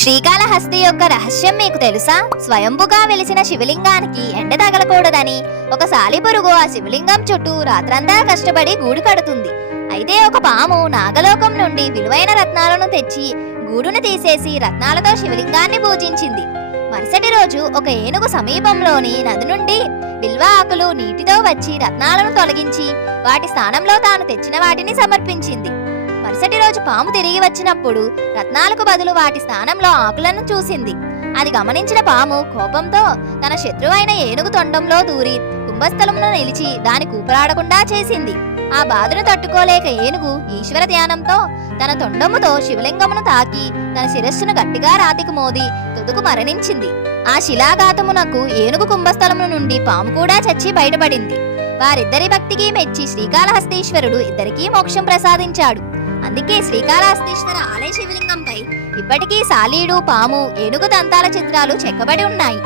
శ్రీకాళహస్తి యొక్క రహస్యం మీకు తెలుసా? స్వయంభుగా వెలిసిన శివలింగానికి ఎండ తగలకూడదని. ఒక సాలిపురుగు ఆ శివలింగం చుట్టూ రాత్రంతా కష్టపడి గూడు కడుతుంది. అయితే ఒక పాము నాగలోకం నుండి విలువైన రత్నాలను తెచ్చి గూడును తీసేసి రత్నాలతో శివలింగాన్ని పూజించింది. మరుసటి రోజు ఒక ఏనుగు సమీపంలోని నది నుండి బిల్వ ఆకులు నీటితో వచ్చి రత్నాలను తొలగించి వాటి స్థానంలో తాను తెచ్చిన వాటిని సమర్పించింది. మరుసటి రోజు పాము తిరిగి వచ్చినప్పుడు రత్నాలకు బదులు వాటి స్థానంలో ఆకులను చూసింది. అది గమనించిన పాము కోపంతో తన శత్రువైన ఏనుగు తొండంలో దూరి కుంభస్థలంలో నిలిచి దాని కూపరాడకుండా చేసింది. ఆ బాధను తట్టుకోలేక ఏనుగు ఈశ్వర ధ్యానంతో తన తొండముతో శివలింగమును తాకి తన శిరస్సును గట్టిగా రాతికి మోది తుదుకు మరణించింది. ఆ శిలాఘాతమునకు ఏనుగు కుంభస్థలము నుండి పాము కూడా చచ్చి బయటపడింది. వారిద్దరి భక్తికి మెచ్చి శ్రీకాళహస్తీశ్వరుడు ఇద్దరికీ మోక్షం ప్రసాదించాడు. అందుకే శ్రీకాళహస్తీశ్వర ఆలయ శివలింగంపై ఇప్పటికీ సాలీడు పాము ఏనుగు దంతాల చిత్రాలు చెక్కబడి ఉన్నాయి.